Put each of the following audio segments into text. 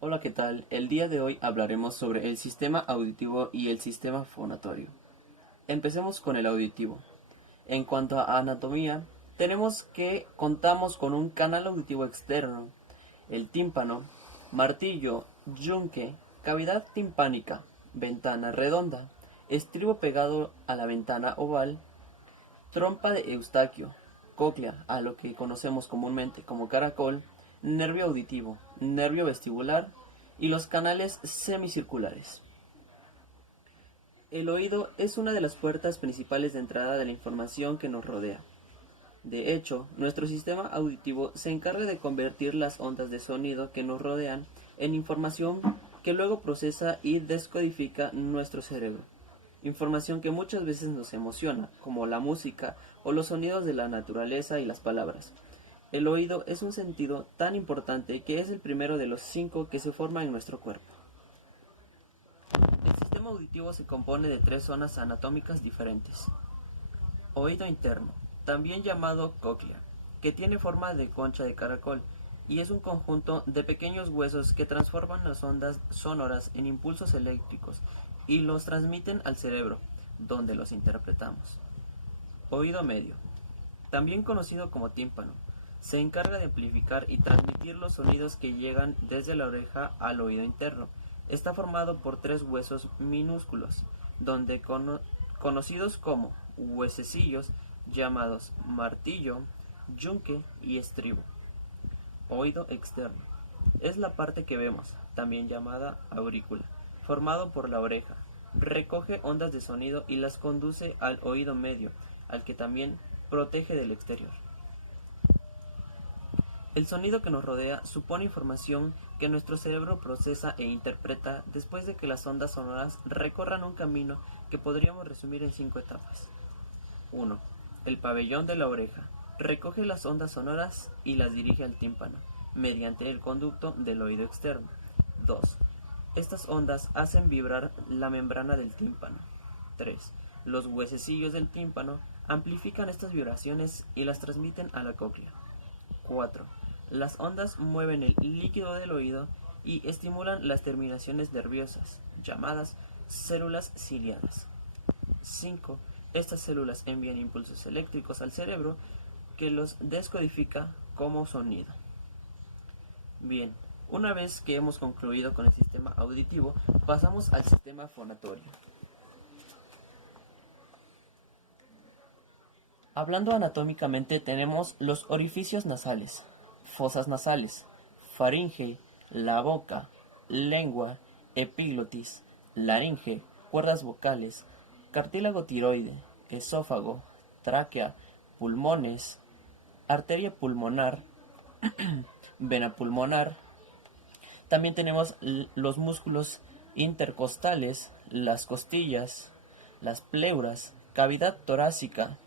Hola, ¿qué tal? El día de hoy hablaremos sobre el sistema auditivo y el sistema fonatorio. Empecemos con el auditivo. En cuanto a anatomía, tenemos que contamos con un canal auditivo externo, el tímpano, martillo, yunque, cavidad timpánica, ventana redonda, estribo pegado a la ventana oval, trompa de Eustaquio, cóclea, a lo que conocemos comúnmente como caracol, nervio auditivo, nervio vestibular y los canales semicirculares. El oído es una de las puertas principales de entrada de la información que nos rodea. De hecho, nuestro sistema auditivo se encarga de convertir las ondas de sonido que nos rodean en información que luego procesa y descodifica nuestro cerebro. Información que muchas veces nos emociona, como la música o los sonidos de la naturaleza y las palabras. El oído es un sentido tan importante que es el primero de los 5 que se forman en nuestro cuerpo. El sistema auditivo se compone de 3 zonas anatómicas diferentes. Oído interno, también llamado cóclea, que tiene forma de concha de caracol y es un conjunto de pequeños huesos que transforman las ondas sonoras en impulsos eléctricos y los transmiten al cerebro, donde los interpretamos. Oído medio, también conocido como tímpano, se encarga de amplificar y transmitir los sonidos que llegan desde la oreja al oído interno. Está formado por 3 huesos minúsculos, donde conocidos como huesecillos, llamados martillo, yunque y estribo. Oído externo. Es la parte que vemos, también llamada aurícula, formado por la oreja. Recoge ondas de sonido y las conduce al oído medio, al que también protege del exterior. El sonido que nos rodea supone información que nuestro cerebro procesa e interpreta después de que las ondas sonoras recorran un camino que podríamos resumir en 5 etapas. 1. El pabellón de la oreja. Recoge las ondas sonoras y las dirige al tímpano, mediante el conducto del oído externo. 2. Estas ondas hacen vibrar la membrana del tímpano. 3. Los huesecillos del tímpano amplifican estas vibraciones y las transmiten a la cóclea. 4. Las ondas mueven el líquido del oído y estimulan las terminaciones nerviosas, llamadas células ciliadas. 5. Estas células envían impulsos eléctricos al cerebro que los descodifica como sonido. Bien, una vez que hemos concluido con el sistema auditivo, pasamos al sistema fonatorio. Hablando anatómicamente tenemos los orificios nasales, fosas nasales, faringe, la boca, lengua, epiglotis, laringe, cuerdas vocales, cartílago tiroide, esófago, tráquea, pulmones, arteria pulmonar, vena pulmonar. También tenemos los músculos intercostales, las costillas, las pleuras, cavidad torácica.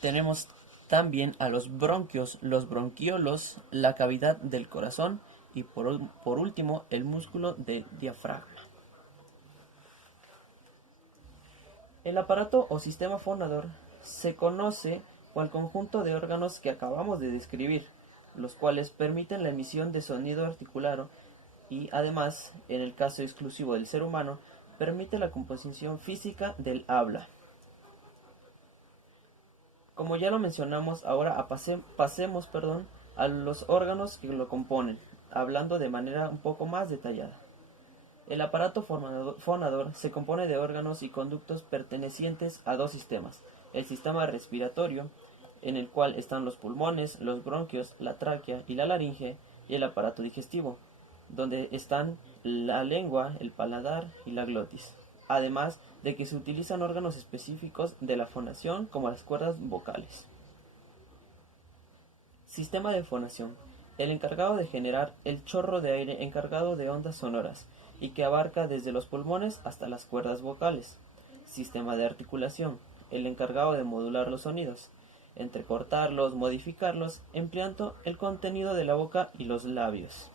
Tenemos también a los bronquios, los bronquiolos, la cavidad del corazón y por último el músculo del diafragma. El aparato o sistema fonador se conoce como el conjunto de órganos que acabamos de describir, los cuales permiten la emisión de sonido articulado y además, en el caso exclusivo del ser humano, permite la composición física del habla. Como ya lo mencionamos, ahora pasemos a los órganos que lo componen, hablando de manera un poco más detallada. El aparato fonador se compone de órganos y conductos pertenecientes a 2 sistemas. El sistema respiratorio, en el cual están los pulmones, los bronquios, la tráquea y la laringe, y el aparato digestivo, donde están la lengua, el paladar y la glotis. Además de que se utilizan órganos específicos de la fonación como las cuerdas vocales. Sistema de fonación. El encargado de generar el chorro de aire encargado de ondas sonoras y que abarca desde los pulmones hasta las cuerdas vocales. Sistema de articulación. El encargado de modular los sonidos, entrecortarlos, modificarlos, empleando el contenido de la boca y los labios.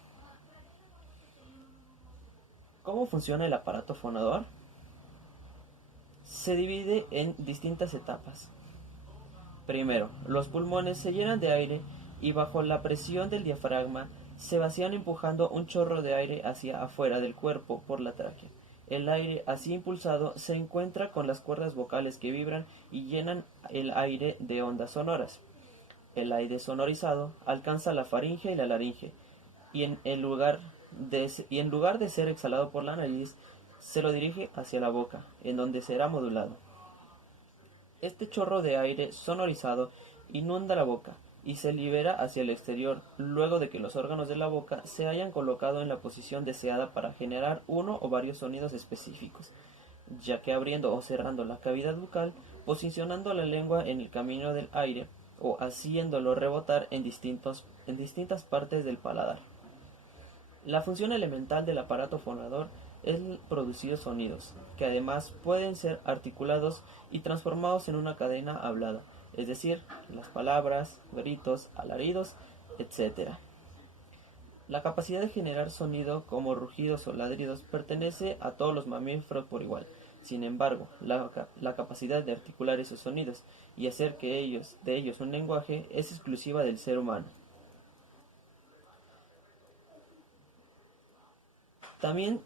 ¿Cómo funciona el aparato fonador? Se divide en distintas etapas. Primero, los pulmones se llenan de aire y bajo la presión del diafragma se vacían empujando un chorro de aire hacia afuera del cuerpo por la tráquea. El aire así impulsado se encuentra con las cuerdas vocales que vibran y llenan el aire de ondas sonoras. El aire sonorizado alcanza la faringe y la laringe, y en lugar de ser exhalado por la nariz, se lo dirige hacia la boca, en donde será modulado. Este chorro de aire sonorizado inunda la boca y se libera hacia el exterior luego de que los órganos de la boca se hayan colocado en la posición deseada para generar uno o varios sonidos específicos, ya que abriendo o cerrando la cavidad bucal, posicionando la lengua en el camino del aire o haciéndolo rebotar en distintas partes del paladar. La función elemental del aparato fonador es producir sonidos, que además pueden ser articulados y transformados en una cadena hablada, es decir, las palabras, gritos, alaridos, etc. La capacidad de generar sonido como rugidos o ladridos pertenece a todos los mamíferos por igual. Sin embargo, la capacidad de articular esos sonidos y hacer de ellos un lenguaje es exclusiva del ser humano. También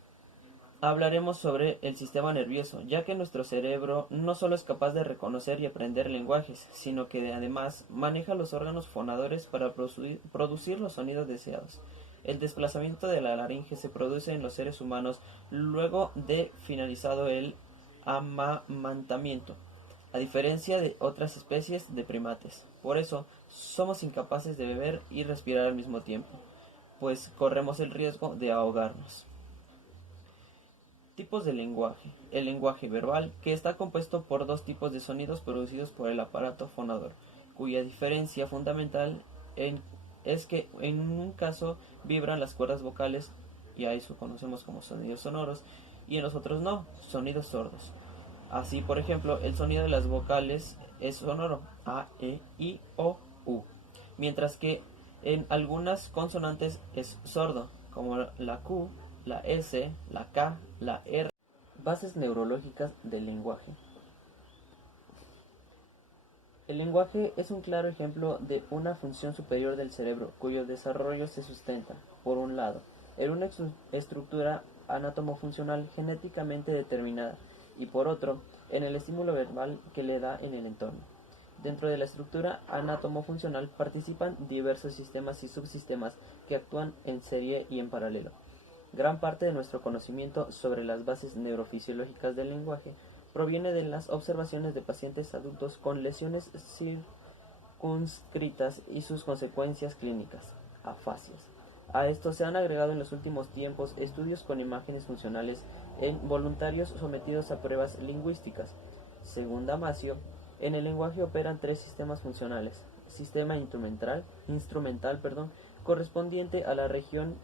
hablaremos sobre el sistema nervioso, ya que nuestro cerebro no solo es capaz de reconocer y aprender lenguajes, sino que además maneja los órganos fonadores para producir los sonidos deseados. El desplazamiento de la laringe se produce en los seres humanos luego de finalizado el amamantamiento, a diferencia de otras especies de primates. Por eso, somos incapaces de beber y respirar al mismo tiempo, pues corremos el riesgo de ahogarnos. Tipos de lenguaje. El lenguaje verbal, que está compuesto por dos tipos de sonidos producidos por el aparato fonador, cuya diferencia fundamental es que en un caso vibran las cuerdas vocales, y a eso conocemos como sonidos sonoros, y en los otros no, sonidos sordos. Así, por ejemplo, el sonido de las vocales es sonoro, A, E, I, O, U, mientras que en algunas consonantes es sordo, como la Q, la S, la K, la R. Bases neurológicas del lenguaje. El lenguaje es un claro ejemplo de una función superior del cerebro, cuyo desarrollo se sustenta, por un lado, en una estructura anatomofuncional genéticamente determinada, y por otro, en el estímulo verbal que le da en el entorno. Dentro de la estructura anatomofuncional participan diversos sistemas y subsistemas que actúan en serie y en paralelo. Gran parte de nuestro conocimiento sobre las bases neurofisiológicas del lenguaje proviene de las observaciones de pacientes adultos con lesiones circunscritas y sus consecuencias clínicas, afasias. A esto se han agregado en los últimos tiempos estudios con imágenes funcionales en voluntarios sometidos a pruebas lingüísticas. Según Damasio, en el lenguaje operan tres sistemas funcionales: sistema instrumental, correspondiente a la región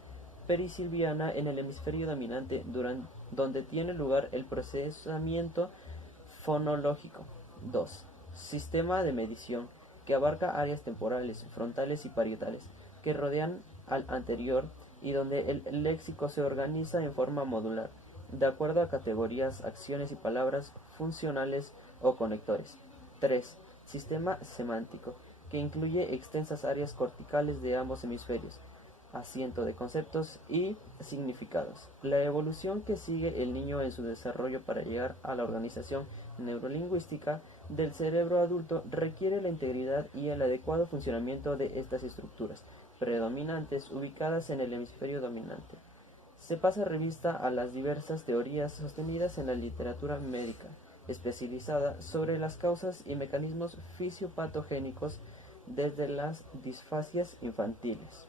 perisilviana en el hemisferio dominante, donde tiene lugar el procesamiento fonológico. 2. Sistema de medición, que abarca áreas temporales, frontales y parietales, que rodean al anterior y donde el léxico se organiza en forma modular, de acuerdo a categorías, acciones y palabras funcionales o conectores. 3. Sistema semántico, que incluye extensas áreas corticales de ambos hemisferios, asiento de conceptos y significados. La evolución que sigue el niño en su desarrollo para llegar a la organización neurolingüística del cerebro adulto requiere la integridad y el adecuado funcionamiento de estas estructuras predominantes ubicadas en el hemisferio dominante. Se pasa revista a las diversas teorías sostenidas en la literatura médica especializada sobre las causas y mecanismos fisiopatogénicos desde las disfasias infantiles.